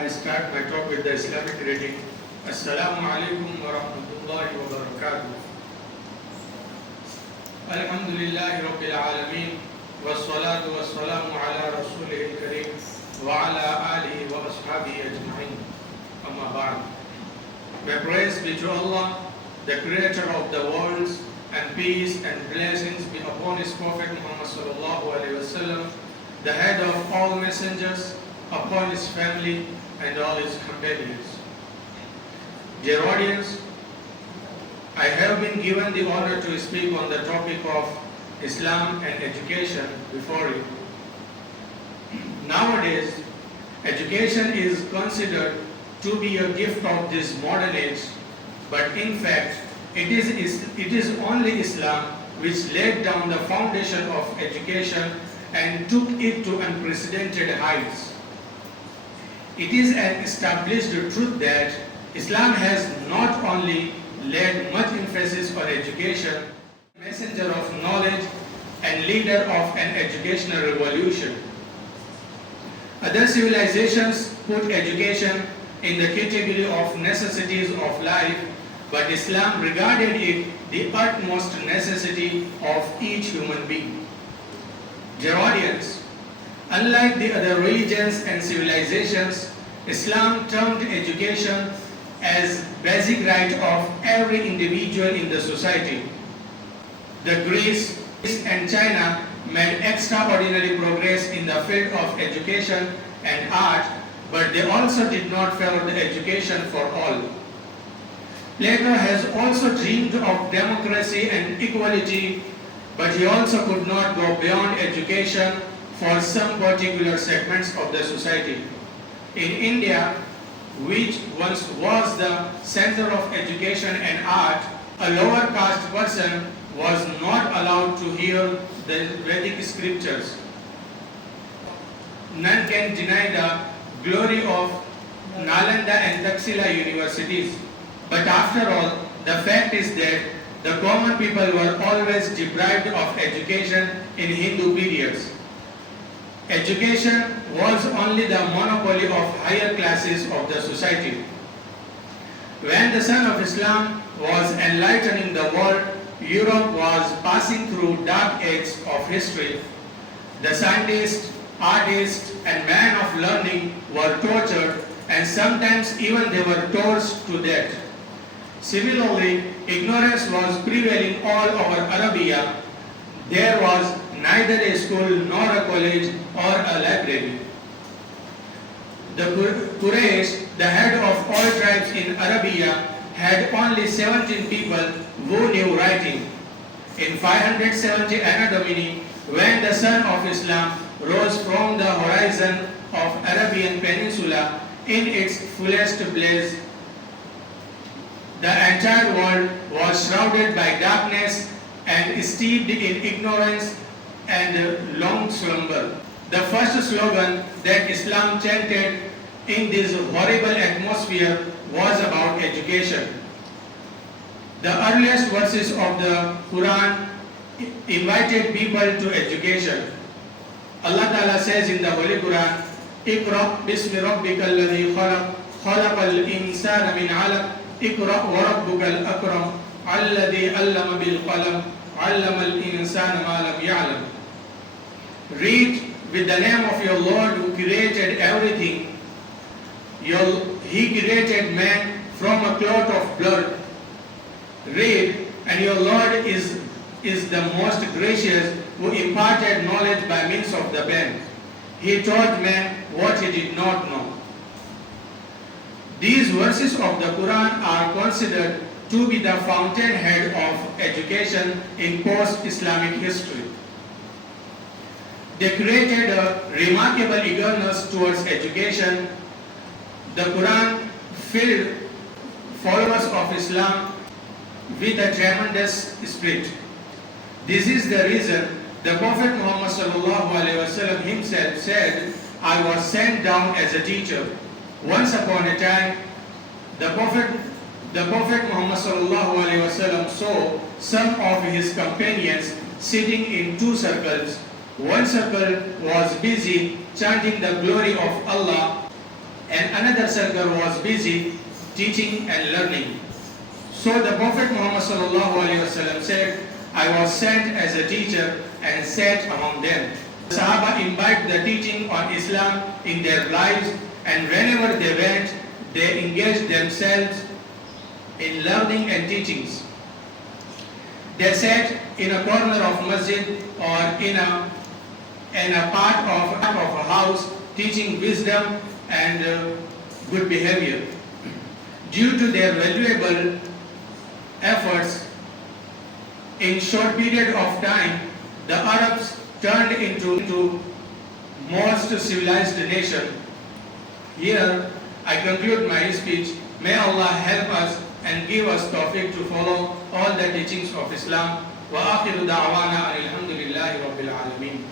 I start my talk with the Islamic greeting. Assalamu alaikum wa rahmatullahi wa barakatuh. Alhamdulillahi rabbil alameen. Wassalatu wassalamu ala rasulihil kareem wa ala alihi wa ashabihi ajma'in. Amma ba'd. May praise be to Allah, the creator of the worlds, and peace and blessings be upon his Prophet Muhammad sallallahu alaihi wasallam, the head of all messengers, upon his family and all his companions. Dear audience, I have been given the honor to speak on the topic of Islam and education before you. Nowadays, education is considered to be a gift of this modern age, but in fact, it is only Islam which laid down the foundation of education and took it to unprecedented heights. It is an established truth that Islam has not only laid much emphasis on education, messenger of knowledge and leader of an educational revolution. Other civilizations put education in the category of necessities of life, but Islam regarded it the utmost necessity of each human being. Dear audience, unlike the other religions and civilizations, Islam termed education as basic right of every individual in the society. The Greece and China made extraordinary progress in the field of education and art, but they also did not favor the education for all. Plato has also dreamed of democracy and equality, but he also could not go beyond education for some particular segments of the society. In India, which once was the center of education and art, a lower caste person was not allowed to hear the Vedic scriptures. None can deny the glory of Nalanda and Taxila universities. But after all, the fact is that the common people were always deprived of education in Hindu periods. Education was only the monopoly of higher classes of the society. When the sun of Islam was enlightening the world, Europe was passing through dark ages of history. The scientists, artists, and men of learning were tortured, and sometimes even they were tortured to death. Similarly, ignorance was prevailing all over Arabia. There was neither a school nor a college or a library. The Quraysh, the head of all tribes in Arabia, had only 17 people who knew writing. In 570 AD, when the sun of Islam rose from the horizon of Arabian Peninsula in its fullest blaze, the entire world was shrouded by darkness and steeped in ignorance and long slumber. The first slogan that Islam chanted in this horrible atmosphere was about education. The earliest verses of the Quran invited people to education. Allah Ta'ala says in the Holy Quran, "Iqra bismi rabbikal ladhi khalaq, khalaqal insana min 'alaq, iqra wa rabbukal akram, alladhi 'allama bil qalam, 'allama al insana ma lam ya'lam." Read, with the name of your Lord who created everything. He created man from a clot of blood. Read, and your Lord is the most gracious who imparted knowledge by means of the pen. He taught man what he did not know. These verses of the Quran are considered to be the fountainhead of education in post-Islamic history. They created a remarkable eagerness towards education. The Quran filled followers of Islam with a tremendous spirit. This is the reason the Prophet Muhammad ﷺ himself said, "I was sent down as a teacher." Once upon a time, the Prophet Muhammad ﷺ saw some of his companions sitting in two circles. One circle was busy chanting the glory of Allah and another circle was busy teaching and learning. So the Prophet Muhammad ﷺ said, I was sent as a teacher and sat among them. The Sahaba imbibed the teaching on Islam in their lives, and whenever they went, they engaged themselves in learning and teachings. They sat in a corner of masjid or in a part of a house teaching wisdom and good behavior. Due to their valuable efforts, in short period of time, the Arabs turned into most civilized nation. Here, I conclude my speech. May Allah help us and give us tawfiq to follow all the teachings of Islam. Wa akhiru da'wana alhamdulillahi rabbil alameen.